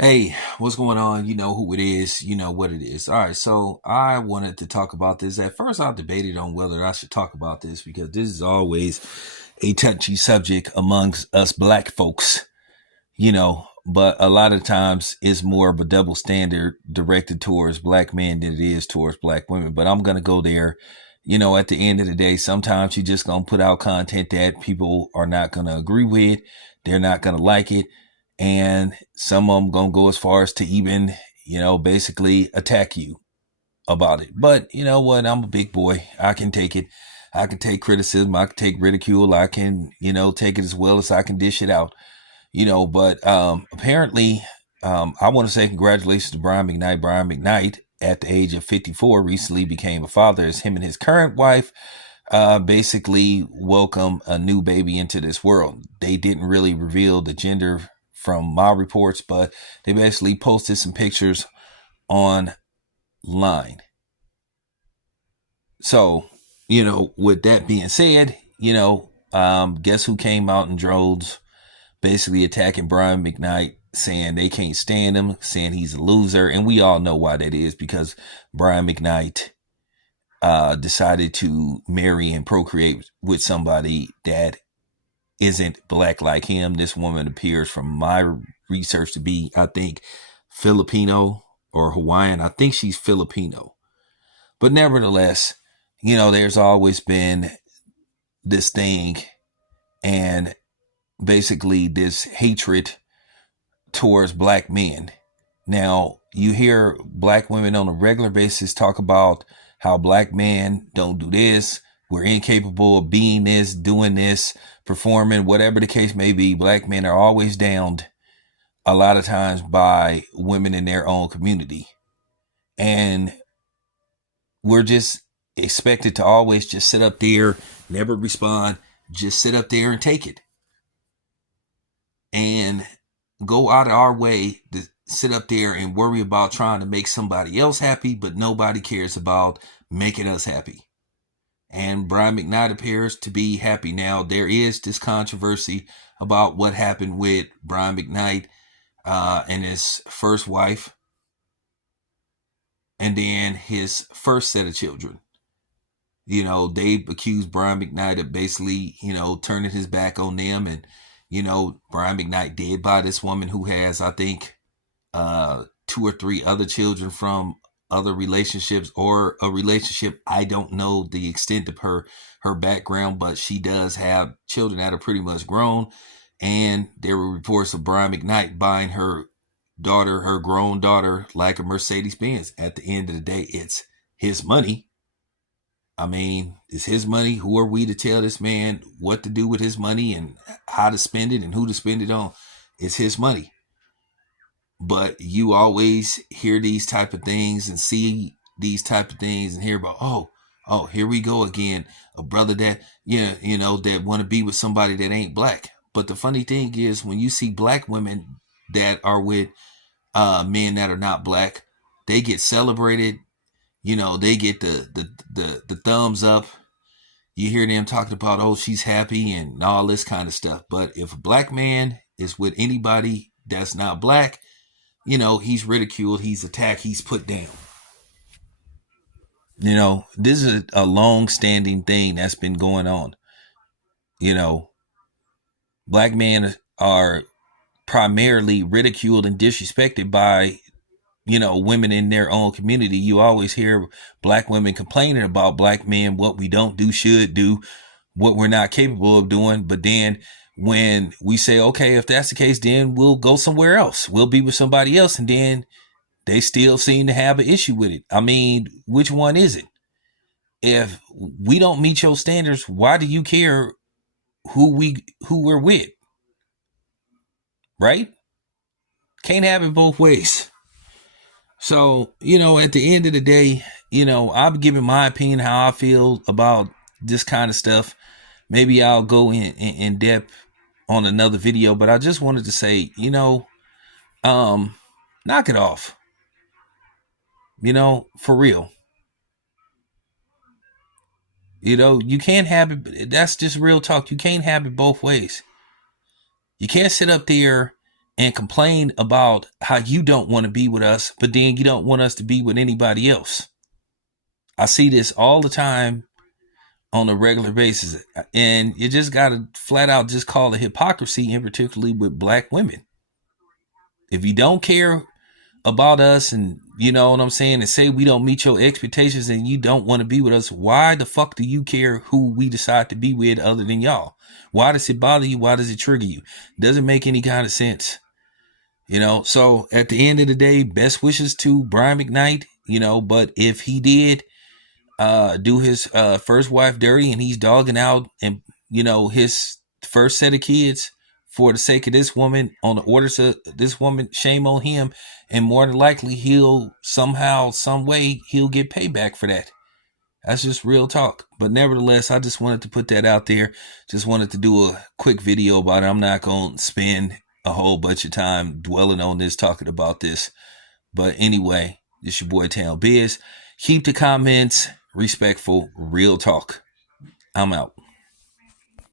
Hey, what's going on? You know who it is. You know what it is. All right, so I wanted to talk about this. At first, I debated on whether I should talk about this because this is always a touchy subject amongst us black folks, but a lot of times it's more of a double standard directed towards black men than it is towards black women. But I'm going to go there. At the end of the day, sometimes you're just going to put out content that people are not going to agree with. They're not going to like it. And some of them going to go as far as to even, basically attack you about it. But you know what? I'm a big boy. I can take it. I can take criticism. I can take ridicule. I can, take it as well as I can dish it out. But apparently, I want to say congratulations to Brian McKnight. Brian McKnight, at the age of 54, recently became a father as him and his current wife basically welcome a new baby into this world. They didn't really reveal the gender from my reports, but they basically posted some pictures online. So, with that being said, guess who came out in droves basically attacking Brian McKnight, saying they can't stand him, saying he's a loser. And we all know why that is, because Brian McKnight decided to marry and procreate with somebody that isn't black like him. This woman appears, from my research, to be, I think, Filipino or Hawaiian. I think she's Filipino. But nevertheless, there's always been this thing and basically this hatred towards black men. Now, you hear black women on a regular basis talk about how black men don't do this. We're incapable of being this, doing this, performing, whatever the case may be. Black men are always downed a lot of times by women in their own community. And we're just expected to always just sit up there, never respond, just sit up there and take it. And go out of our way to sit up there and worry about trying to make somebody else happy, but nobody cares about making us happy. And Brian McKnight appears to be happy now. There is this controversy about what happened with Brian McKnight and his first wife, and then his first set of children. They accused Brian McKnight of basically, turning his back on them. And, Brian McKnight did buy this woman who has, I think, two or three other children from other relationships, or a relationship. I don't know the extent of her background, but she does have children that are pretty much grown. And there were reports of Brian McKnight buying her grown daughter, like a Mercedes Benz. At the end of the day, it's his money. I mean, it's his money. Who are we to tell this man what to do with his money and how to spend it and who to spend it on? It's his money. But you always hear these type of things and see these type of things and hear about, oh, here we go again. A brother that, that want to be with somebody that ain't black. But the funny thing is, when you see black women that are with men that are not black, they get celebrated. They get the thumbs up. You hear them talking about, oh, she's happy and all this kind of stuff. But if a black man is with anybody that's not black, he's ridiculed, he's attacked, he's put down. This is a long-standing thing that's been going on. Black men are primarily ridiculed and disrespected by, women in their own community. You always hear black women complaining about black men, what we don't do, should do, what we're not capable of doing. But then when we say, okay, if that's the case, then we'll go somewhere else. We'll be with somebody else. And then they still seem to have an issue with it. I mean, which one is it? If we don't meet your standards, why do you care who we're with? Right? Can't have it both ways. So, at the end of the day, I'm giving my opinion how I feel about this kind of stuff. Maybe I'll go in depth on another video, but I just wanted to say, knock it off. For real. You can't have it. That's just real talk. You can't have it both ways. You can't sit up there and complain about how you don't want to be with us, but then you don't want us to be with anybody else. I see this all the time on a regular basis. And you just got to flat out just call it hypocrisy, and particularly with black women. If you don't care about us, and you know what I'm saying, and say we don't meet your expectations and you don't want to be with us, why the fuck do you care who we decide to be with other than y'all? Why does it bother you? Why does it trigger you? Doesn't make any kind of sense. You know, so at the end of the day, best wishes to Brian McKnight, you know, but if he did do his first wife dirty and he's dogging out and, you know, his first set of kids for the sake of this woman, on the orders of this woman, shame on him. And more than likely he'll somehow, some way, he'll get payback for that. That's just real talk. But nevertheless, I just wanted to put that out there. Just wanted to do a quick video about it. I'm not going to spend a whole bunch of time dwelling on this, talking about this. But anyway, this your boy Town Biz. Keep the comments respectful. Real talk. I'm out.